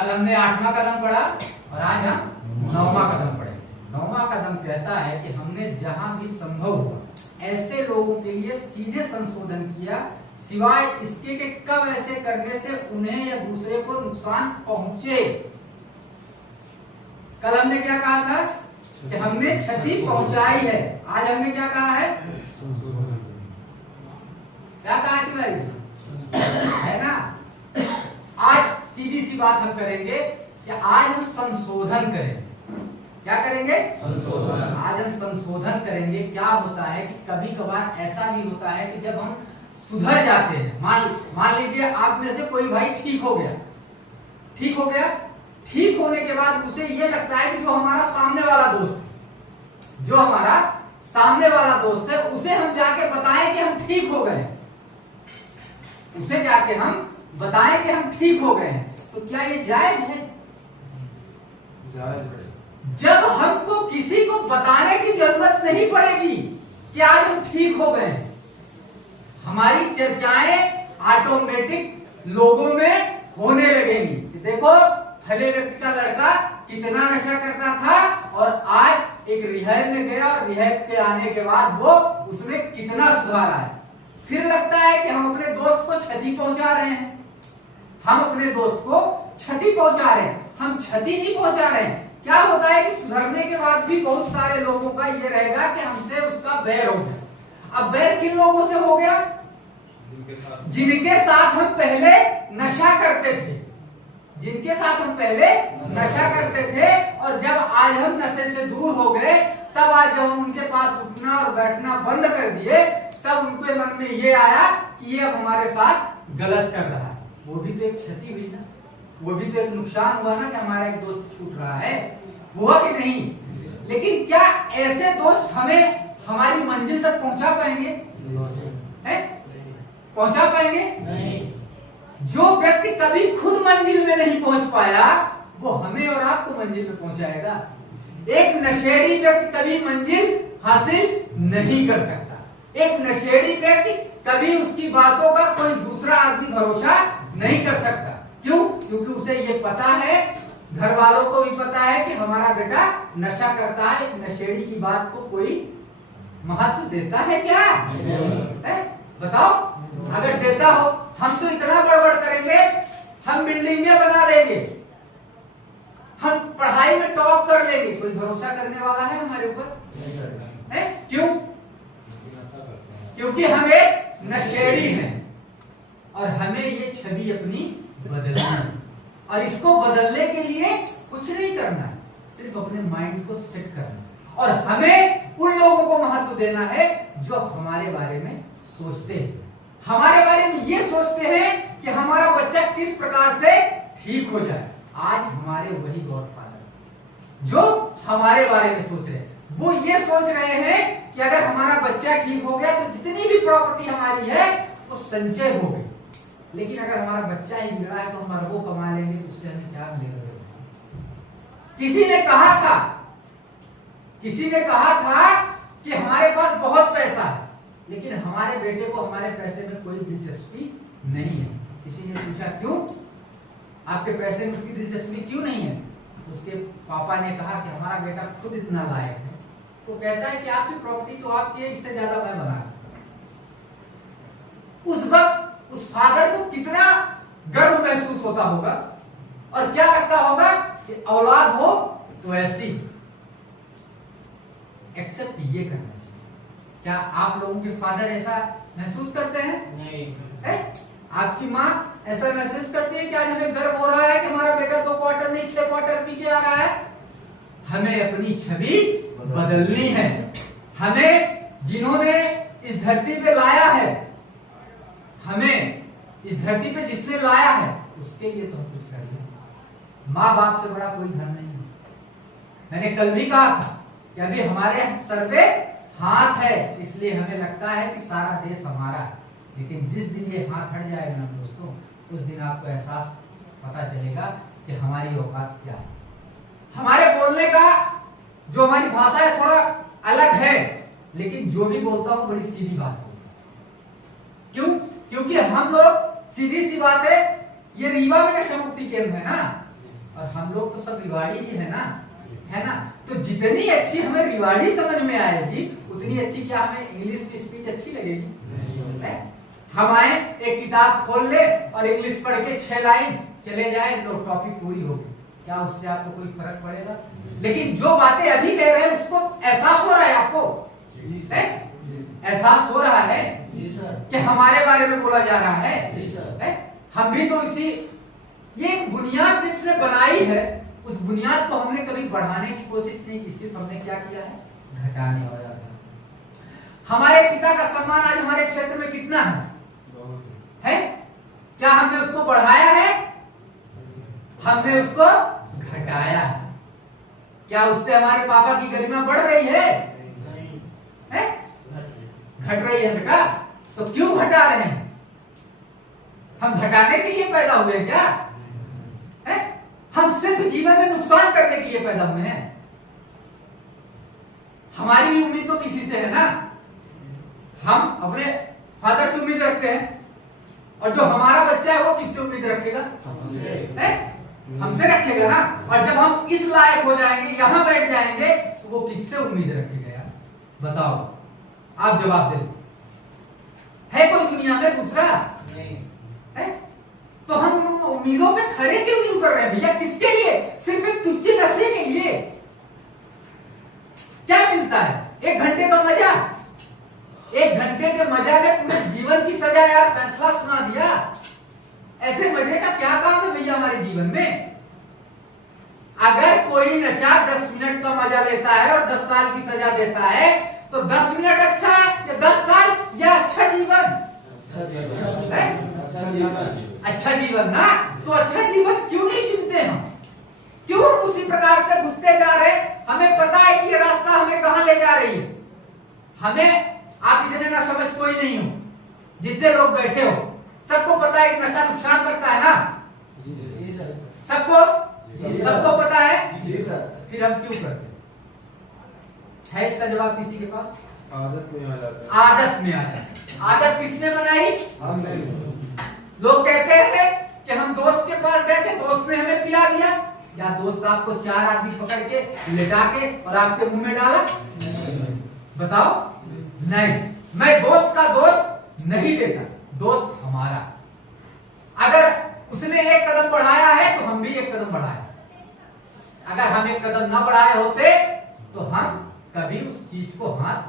कल हमने 8वां कदम पढ़ा और आज हम 9वां कदम पढ़ेंगे। 9वां कदम कहता है कि हमने जहां भी संभव हुआ ऐसे लोगों के लिए सीधे संशोधन किया, सिवाय इसके कि कब ऐसे करने से उन्हें या दूसरे को नुकसान पहुंचे। कल हमने क्या कहा था कि हमने क्षति पहुंचाई है। आज हमने क्या कहा है? क्या कहा है भाई? है ना? आज सीधी सी बात हम करेंगे कि आज हम संशोधन करेंगे। क्या करेंगे? संशोधन। आज हम संशोधन करेंगे। क्या होता है कि कभी कभार ऐसा भी होता है कि जब हम सुधर जाते हैं, मान लीजिए आप में से कोई भाई ठीक हो गया, ठीक हो गया, ठीक होने के बाद उसे ये लगता है कि जो हमारा सामने वाला दोस्त है, जो हमारा सामने वाला दोस्त है, उसे हम जाके बताएं कि हम ठीक हो गए, उसे जाके हम बताएं कि हम ठीक हो गए हैं, तो क्या ये जायज है? जायज है। जब हमको किसी को बताने की जरूरत नहीं पड़ेगी कि आज हम ठीक हो गए हैं, हमारी चर्चाएं ऑटोमेटिक लोगों में होने लगेंगी कि देखो फले व्यक्ति का लड़का कितना नशा करता था और आज एक रिहैब में गया और रिहैब के आने के बाद वो उसमें कितना सुधार आया। फिर लगता है कि हम अपने दोस्त को क्षति पहुंचा रहे हैं, हम अपने दोस्त को क्षति पहुंचा रहे हैं। हम क्षति नहीं पहुंचा रहे हैं। क्या होता है कि सुधरने के बाद भी बहुत सारे लोगों का ये रहेगा कि हमसे उसका बैर हो गया। अब बैर किन लोगों से हो गया? जिनके साथ हम पहले नशा करते थे, जिनके साथ हम पहले नशा करते थे, और जब आज हम नशे से दूर हो गए, तब आज जब हम उनके पास उठना और बैठना बंद कर दिए, तब उनके मन में ये आया कि ये अब हमारे साथ गलत कर रहा है। वो भी तो एक क्षति हुई ना, वो भी तो एक नुकसान हुआ ना कि हमारा एक दोस्त छूट रहा है, हुआ कि नहीं? लेकिन क्या ऐसे दोस्त हमें हमारी मंजिल तक पहुंचा पाएंगे? पहुंचा पाएंगे? नहीं। जो व्यक्ति कभी खुद मंजिल में नहीं पहुंच पाया, वो हमें और आपको मंजिल में पहुंचाएगा। एक नशेड़ी व्यक्ति कभी मंजिल हासिल नहीं कर सकता। एक नशेड़ी व्यक्ति कभी उसकी बातों का कोई दूसरा आदमी भरोसा नहीं कर सकता। क्यों? क्योंकि उसे ये पता है, घर वालों को भी पता है कि हमारा बेटा नशा करता है। एक नशेड़ी की बात को कोई महत्व देता है क्या? बताओ। अगर देता हो, हम तो इतना बड़बड़ करेंगे, हम बिल्डिंगें बना देंगे, हम पढ़ाई में टॉप कर लेंगे, कोई भरोसा करने वाला है हमारे ऊपर? क्यों? क्योंकि हम एक नशेड़ी हैं और हमें ये छवि अपनी बदलनी है। और इसको बदलने के लिए कुछ नहीं करना है, सिर्फ अपने माइंड को सेट करना है। और हमें उन लोगों को महत्व देना है जो हमारे बारे में सोचते हैं, हमारे बारे में ये सोचते हैं कि हमारा बच्चा किस प्रकार से ठीक हो जाए। आज हमारे वही गॉडफादर जो हमारे बारे में सोच रहे हैं, वो ये सोच रहे हैं कि अगर हमारा बच्चा ठीक हो गया तो जितनी भी प्रॉपर्टी हमारी है वो संचय हो गई। लेकिन अगर हमारा बच्चा ही बिगड़ा है तो हम अरबों कमा लेंगे तो उससे हमें क्या मिलेगा? किसी ने कहा था कि हमारे पास बहुत पैसा है, लेकिन हमारे बेटे को हमारे पैसे में कोई दिलचस्पी नहीं है। किसी ने पूछा क्यों? आपके पैसे में उसकी दिलचस्पी क्यों नहीं है? उसके पापा ने कहा कि हमारा बेटा खुद इतना लायक है। तो कहता है कि आपकी प्रॉपर्टी तो आपकी है, इससे ज्यादा मैं बना। उस वक्त उस फादर को कितना गर्व महसूस होता होगा और क्या लगता होगा कि औलाद हो तो ऐसी। एक्सेप्ट ये करना चाहिए। क्या आप लोगों के फादर ऐसा महसूस करते हैं? नहीं। आपकी माँ ऐसा महसूस करती है कि आज हमें गर्व हो रहा है कि हमारा बेटा 2 क्वार्टर नहीं 6 क्वार्टर पी के आ रहा है? हमें अपनी छवि बदलनी है। हमें जिन्होंने इस धरती पे लाया है, हमें इस धरती पे जिसने लाया है, उसके लिए तो हम कुछ कर लें। माँ बाप से बड़ा कोई धन नहीं है। मैंने कल भी कहा था कि अभी हमारे सर पे हाथ है, इसलिए हमें लगता है कि सारा देश हमारा है। लेकिन जिस दिन ये हाथ हट जाएगा ना दोस्तों, उस दिन आपको एहसास पता चलेगा कि हमारी औकात क्या है। हमारे बोलने का जो हमारी भाषा है थोड़ा अलग है, लेकिन जो भी बोलता हूं बड़ी सीधी बात है। क्यों? क्योंकि हम लोग सीधी सी बात है, ये रीवा में नशा मुक्ति केंद्र है ना, और हम लोग तो सब रिवाड़ी ही है ना। तो जितनी अच्छी हमें रिवाड़ी समझ में आएगी उतनी अच्छी क्या हमें इंग्लिश की स्पीच अच्छी लगेगी? हम आए एक किताब खोल ले और इंग्लिश पढ़ के 6 लाइन चले जाए तो टॉपिक पूरी होगी, क्या उससे आपको कोई फर्क पड़ेगा? लेकिन जो बातें अभी कह रहे हैं उसको एहसास हो रहा है आपको? एहसास हो रहा है कि हमारे बारे में बोला जा रहा है? हम भी तो इसी, ये बुनियाद जिसने बनाई है उस बुनियाद को हमने कभी बढ़ाने की कोशिश नहीं की, सिर्फ हमने क्या किया है? घटाने वाला। हमारे पिता का सम्मान आज हमारे क्षेत्र में कितना है? क्या हमने उसको बढ़ाया है? हमने उसको घटाया है। क्या उससे हमारे पापा की गरिमा बढ़ रही है? घट रही है बेटा। तो क्यों घटा रहे हैं? हम घटाने के लिए पैदा हुए हैं क्या? हम सिर्फ जीवन में नुकसान करने के लिए पैदा हुए हैं। हमारी भी उम्मीद तो किसी से है ना। हम अपने फादर से उम्मीद रखते हैं और जो हमारा बच्चा है वो किससे उम्मीद रखेगा? हमसे रखेगा ना। और जब हम इस लायक हो जाएंगे, यहां बैठ जाएंगे, तो वो किससे उम्मीद रखेगा यार? बताओ, आप जवाब दे। है कोई दुनिया में दूसरा? नहीं है। तो हम उम्मीदों पे खड़े क्यों नहीं उतर रहे भैया? किसके लिए? सिर्फ एक तुच्छ नशे के लिए। क्या मिलता है? 1 घंटे का मजा। 1 घंटे के मजा ने पूरे जीवन की सजा यार फैसला सुना दिया। ऐसे मजे का क्या काम है भैया हमारे जीवन में? अगर कोई नशा 10 मिनट का मजा लेता है और 10 साल की सजा देता है, तो 10 मिनट अच्छा है या 10 साल या अच्छा जीवन? अच्छा जीवन ना। तो अच्छा जीवन क्यों नहीं चुनते हम? क्यों उसी प्रकार से घुसते जा रहे? हमें पता है कि ये रास्ता हमें कहां ले जा रही है। हमें, आप इतने ना समझ कोई नहीं हो, जितने लोग बैठे हो सबको पता है कि नशा नुकसान करता है ना। सबको पता है। फिर हम क्यों करते है? इसका जवाब किसी के पास? आदत में आ जाता है। आदत में आ जाता है। आदत किसने बनाई? हमने। लोग कहते हैं कि हम दोस्त के पास गए थे, दोस्त ने हमें पिला दिया, या दोस्त आपको 4 आदमी पकड़ के लेटा के और आपके मुंह में डाला? बताओ। नहीं, मैं दोस्त का दोस्त नहीं देता, दोस्त हमारा। अगर उसने 1 कदम बढ़ाया है तो हम भी 1 कदम बढ़ाए। अगर हम 1 कदम ना बढ़ाए होते तो हम कभी उस चीज को हाथ